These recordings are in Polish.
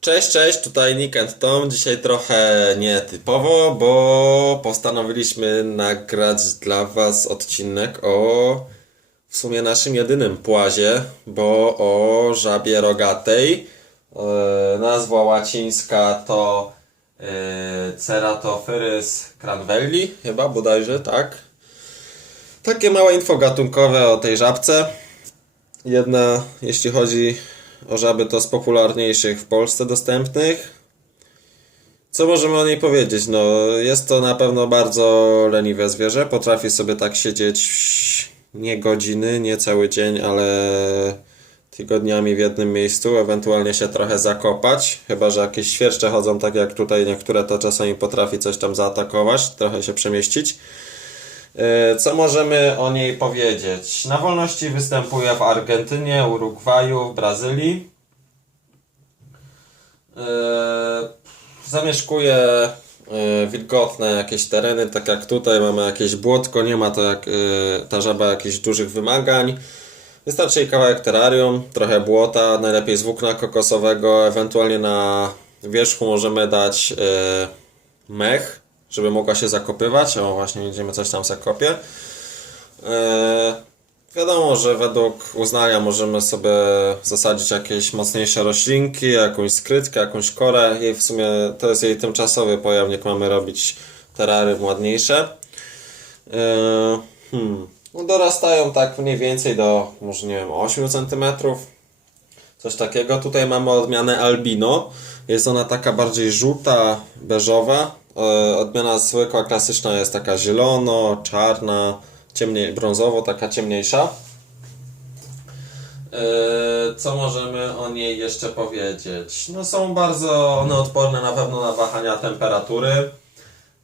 Cześć, cześć, tutaj Nick and Tom. Dzisiaj trochę nietypowo, bo postanowiliśmy nagrać dla Was odcinek o w sumie naszym jedynym płazie, bo o żabie rogatej. E, nazwa łacińska to e, Ceratophrys cranvelli, chyba bodajże, tak? Takie małe info gatunkowe o tej żabce. Jedna, jeśli chodzi o żaby, to z popularniejszych w Polsce dostępnych. Co możemy o niej powiedzieć? No, jest to na pewno bardzo leniwe zwierzę. Potrafi sobie tak siedzieć nie godziny, nie cały dzień, ale tygodniami w jednym miejscu, ewentualnie się trochę zakopać. Chyba, że jakieś świerszcze chodzą tak jak tutaj niektóre, to czasami potrafi coś tam zaatakować, trochę się przemieścić. E, Co możemy o niej powiedzieć? Na wolności występuje w Argentynie, Urugwaju, Brazylii. E, Zamieszkuje e, wilgotne jakieś tereny, tak jak tutaj mamy jakieś błotko, nie ma to jak ta żaba jakichś dużych wymagań. Wystarczy jej kawałek terrarium, trochę błota, najlepiej z włókna kokosowego, ewentualnie na wierzchu możemy dać mech, żeby mogła się zakopywać. O, właśnie widzimy coś tam zakopie. E, wiadomo, że według uznania możemy sobie zasadzić jakieś mocniejsze roślinki, jakąś skrytkę, jakąś korę. Jej w sumie to jest jej tymczasowy pojemnik, mamy robić terrarium ładniejsze. E, hmm. No dorastają tak mniej więcej do może nie wiem 8 cm. Coś takiego. Tutaj mamy odmianę albino. Jest ona taka bardziej żółta, beżowa. E, Odmiana zwykła, klasyczna jest taka zielono, czarna, ciemniej, brązowo, taka ciemniejsza. E, Co możemy o niej jeszcze powiedzieć? No są bardzo one odporne na pewno na wahania temperatury.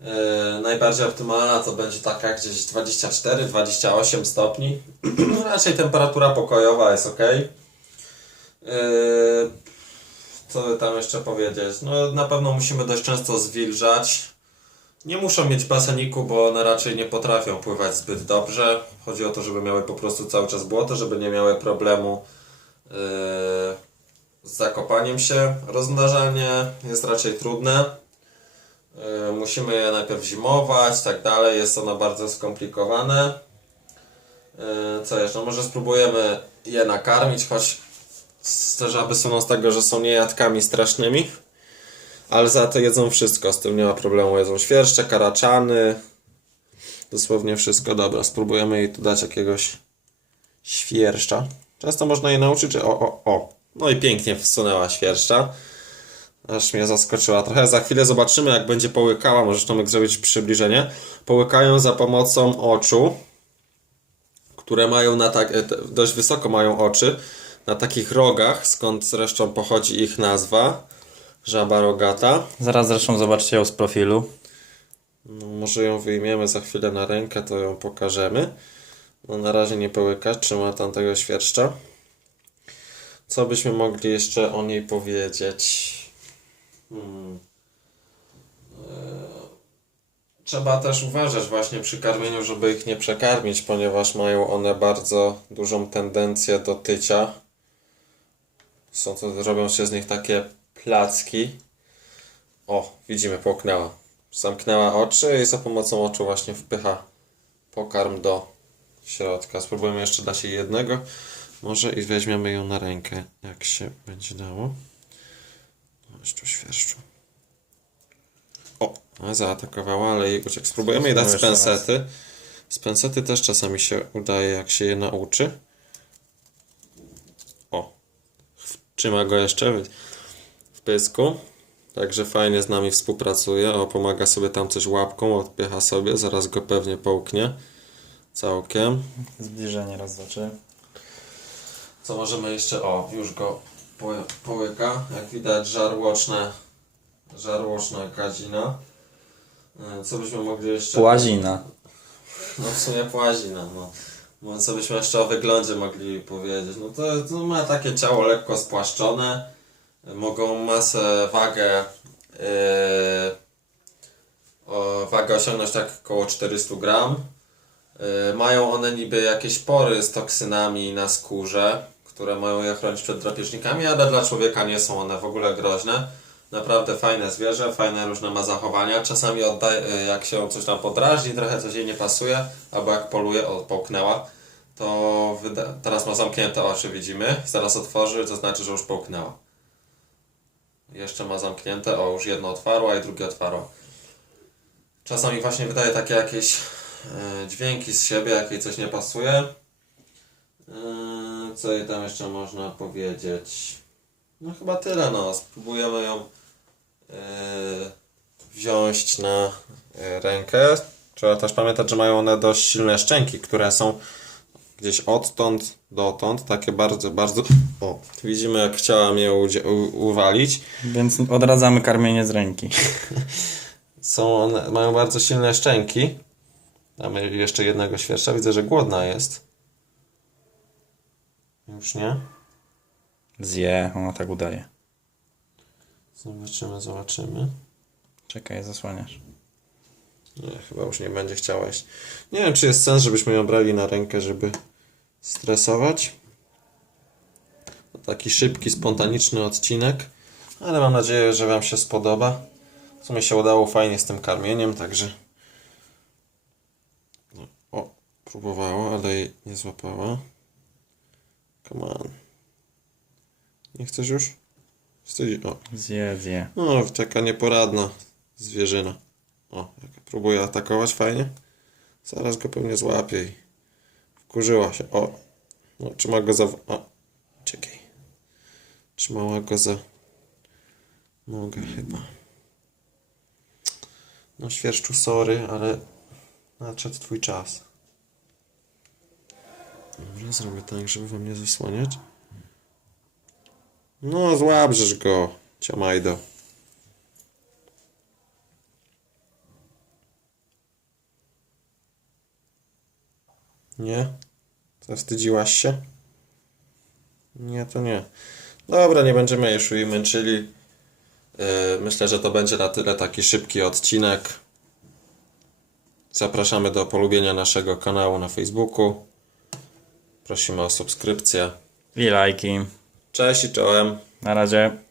E, najbardziej optymalna to będzie taka gdzieś 24-28 stopni. Raczej temperatura pokojowa jest ok. Co by tam jeszcze powiedzieć? No na pewno musimy dość często zwilżać. Nie muszą mieć baseniku, bo one raczej nie potrafią pływać zbyt dobrze. Chodzi o to, żeby miały po prostu cały czas błoto, żeby nie miały problemu yy, z zakopaniem się. Rozmnażanie jest raczej trudne. Yy, musimy je najpierw zimować, tak dalej. Jest ono bardzo skomplikowane. Yy, co jeszcze? No może spróbujemy je nakarmić, choć te żaby są z tego, że są niejadkami strasznymi. Ale za to jedzą wszystko, z tym nie ma problemu. Jedzą świerszcze, karaczany. Dosłownie wszystko. Dobra, spróbujemy jej tu dać jakiegoś świerszcza. Często można je nauczyć, o, o, o. No i pięknie wsunęła świerszcza. Aż mnie zaskoczyła trochę. Za chwilę zobaczymy, jak będzie połykała. Możesz Tomek zrobić przybliżenie. Połykają za pomocą oczu, które mają na tak, e, dość wysoko mają oczy. Na takich rogach, skąd zresztą pochodzi ich nazwa. Żaba rogata. Zaraz zresztą zobaczcie ją z profilu. No, może ją wyjmiemy za chwilę na rękę, to ją pokażemy. No na razie nie połyka, trzyma tamtego świerszcza. Co byśmy mogli jeszcze o niej powiedzieć? Hmm. Eee, Trzeba też uważać właśnie przy karmieniu, żeby ich nie przekarmić, ponieważ mają one bardzo dużą tendencję do tycia. Są to, robią się z nich takie placki. O, widzimy, połknęła. Zamknęła oczy i za pomocą oczu właśnie wpycha pokarm do środka. Spróbujemy jeszcze dać jej jednego. Może i weźmiemy ją na rękę, jak się będzie dało. Chodź tu świerszczu. O, zaatakowała, ale jej uciekł. Spróbujemy jej dać z jeszcze pensety. Z pensety też czasami się udaje, jak się je nauczy. O, trzyma go jeszcze w- pysku. Także fajnie z nami współpracuje. O, pomaga sobie tam coś łapką, odpycha sobie, zaraz go pewnie połknie. Całkiem. Zbliżenie raz, dwa, trzy. Co możemy jeszcze? O, już go po- połyka. Jak widać, żarłoczne, żarłoczna kadzina. E, Co byśmy mogli jeszcze... Płazina. No w sumie płazina, no. No, Co byśmy jeszcze o wyglądzie mogli powiedzieć? No to, to ma takie ciało lekko spłaszczone. Mogą masę, wagę, yy, o, wagę osiągnąć tak około 400 gram. Yy, mają one niby jakieś pory z toksynami na skórze, które mają je chronić przed drapieżnikami, ale dla człowieka nie są one w ogóle groźne. Naprawdę fajne zwierzę, fajne różne ma zachowania. Czasami oddaje, jak się coś tam podrażni, trochę coś jej nie pasuje, albo jak poluje, o, połknęła, to teraz ma zamknięte oczy, widzimy. Zaraz otworzy, to znaczy, że już połknęła. Jeszcze ma zamknięte, o już jedno otwarła i drugie otwarła. Czasami właśnie wydaje takie jakieś e, dźwięki z siebie, jak jej coś nie pasuje. E, co jej tam jeszcze można powiedzieć? No chyba tyle, no. Spróbujemy ją wziąć na e, rękę. Trzeba też pamiętać, że mają one dość silne szczęki, które są gdzieś odtąd dotąd, takie bardzo, bardzo... O, widzimy jak chciałam je uwalić. Więc odradzamy karmienie z ręki. Są one, mają bardzo silne szczęki. Mamy jeszcze jednego świerszcza. Widzę, że głodna jest. Już nie? Zje, ona tak udaje. Zobaczymy, zobaczymy. Czekaj, zasłaniasz. Nie, chyba już nie będzie chciała jeść. Nie wiem, czy jest sens, żebyśmy ją brali na rękę, żeby stresować. To taki szybki, spontaniczny odcinek. Ale mam nadzieję, że Wam się spodoba. W sumie się udało fajnie z tym karmieniem, także... No, o, próbowała, ale jej nie złapała. Come on. Nie chcesz już? Wstydzi... O, Zje, zje. no, taka nieporadna zwierzyna. O, jak próbuje atakować fajnie. Zaraz go pewnie złapie i wkurzyła się. O, no, trzyma go za... O, czekaj. Trzymała go za nogę chyba. No, świerszczu, sorry, ale nadszedł twój czas. Dobrze, zrobię tak, żeby wam nie zasłaniać. No, złaprzesz go, ciamajdo. Nie? Zawstydziłaś się? Nie, to nie. Dobra, nie będziemy już jej męczyli. Yy, myślę, że to będzie na tyle taki szybki odcinek. Zapraszamy do polubienia naszego kanału na Facebooku. Prosimy o subskrypcję. I lajki. Cześć i czołem. Na razie.